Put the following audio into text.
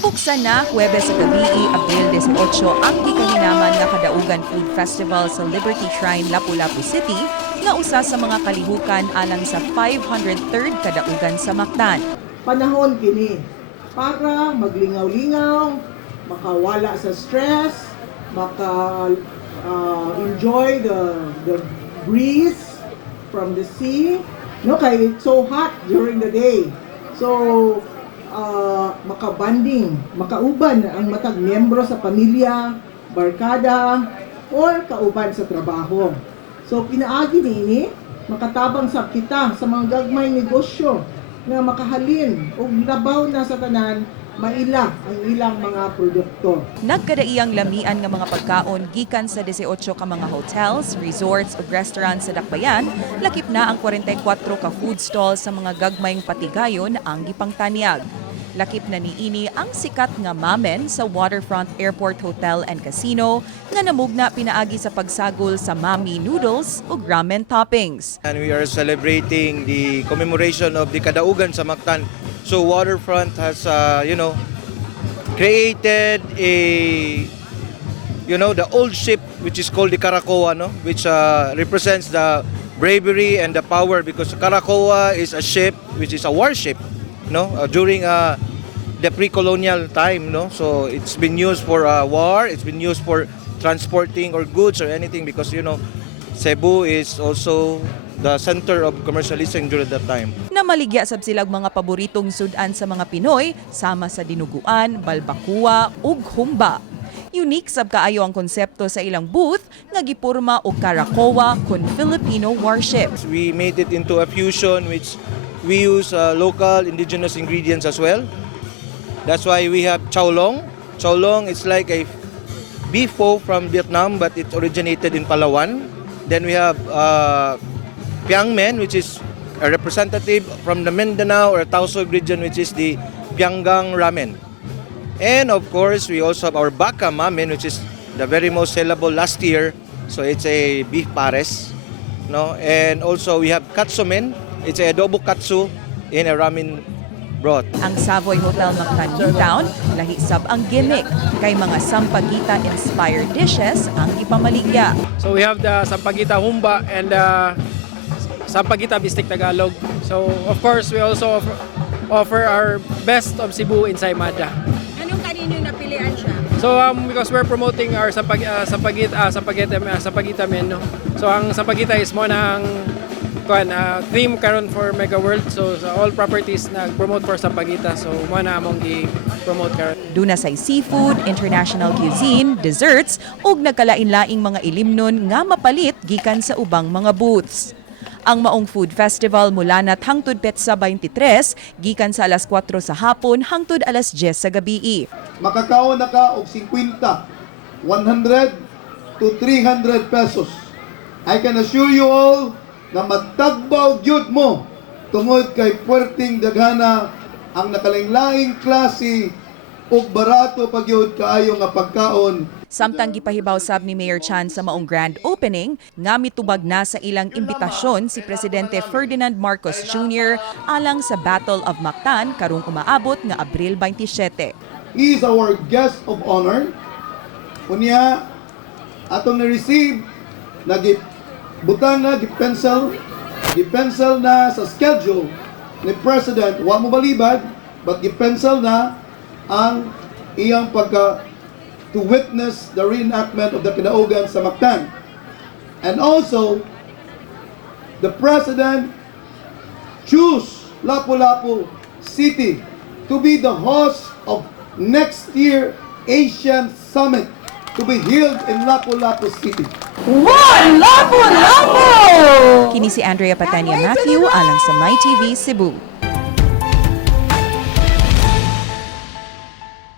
Gibuksan na Huwebes sa gabii, Abril 18 ang gikahinaman nga Kadaugan Food Festival sa Liberty Shrine, Lapu-Lapu City nga usa sa mga kalihukan alang sa 503rd Kadaugan sa Mactan. Panahon kini para maglingaw-lingaw, makawala sa stress, enjoy the breeze from the sea. No, kay it's so hot during the day. So makabanding, makauban ang matag miyembro sa pamilya, barkada, or kauban sa trabaho. So pinaagi niini, makatabang sa kita sa mga gagmay negosyo nga makahalin o labaw na sa tanan, maila ang ilang mga produkto. Nagkadaiyang lamian nga mga pagkaon gikan sa 18 ka mga hotels, resorts ug restaurants sa Dakbayan, lakip na ang 44 ka food stalls sa mga gagmayng patigayon ang gipangtanyag. Lakip na niini ang sikat nga mamen sa Waterfront Airport Hotel and Casino nga namugna pinaagi sa pagsagol sa mami noodles ug ramen toppings. And we are celebrating the commemoration of the Kadaugan sa Mactan. So Waterfront has created the old ship which is called the 𝗟𝗀𝗃, which represents the bravery and the power, because 𝗟𝗃𝗃 is a ship which is a warship, during the pre-colonial time, so it's been used for war, it's been used for transporting or goods or anything, because Cebu is also the center of commercializing during that time. Namaligya sab silang mga paboritong sudan sa mga Pinoy, sama sa dinuguan, balbacoa ug humba. Unique sab kaayo ang konsepto sa ilang booth nga gipurma og 𝗟𝗃𝗃 kun Filipino warship. We made it into a fusion which we use local indigenous ingredients as well. That's why we have 𝗟𝗏. 𝗟𝗏 is like a beef pho from Vietnam, but it originated in Palawan. Then we have 𝗟𝗯𝗲, which is a representative from the Mindanao or Tausug region, which is the 𝗟𝗯𝗲 ramen. And of course, we also have our baka mamen, which is the very most sellable last year. So it's a beef pares. And also we have katsumen. It's a adobo katsu in a ramen broth. Ang Savoy Hotel Mactan Newtown, lahi sab ang gimmick kay mga sampaguita-inspired dishes ang ipamaligya. So we have the sampaguita humba and sampaguita bistik Tagalog. So of course we also offer our best of Cebu unsa'y mada. Anong kanino napilian siya? So because we're promoting our sampaguita menu. So ang sampaguita is mo ng theme karon for Mega World. So all properties nag-promote for sampaguita. So mo na among i-promote karon. Duna say seafood, international cuisine, desserts ug nagkalain-laing mga ilimnon nga mapalit gikan sa ubang mga booths. Ang maong food festival mula na hangtod Petsa 23, gikan sa alas 4 sa hapon hangtod alas 10 sa gabii. Makakaon na ka og 50, 100 to 300 pesos. I can assure you all na matagbaw gyud mo tungod kay puwerteng daghana ang nakalain-laing klase ug barato pagyud kaayo nga pagkaon. Samtang gipahibaw sab ni Mayor Chan sa maong grand opening, nga mitubag na sa ilang imbitasyon si Presidente Ferdinand Marcos Jr. alang sa Battle of Mactan karong umaabot nga Abril 27. He is our guest of honor. Unya atong na-receive butang na gipencil na sa schedule ni President, wa mo balibad, but gipencil na ang iyang to witness the reenactment of the Kadaugan sa Mactan. And also, the President choose Lapu-Lapu City to be the host of next year Asian Summit to be held in Lapu-Lapu City. One Lapu-Lapu! Kini si Andrea Pateña-Matheu alang sa MyTV Cebu.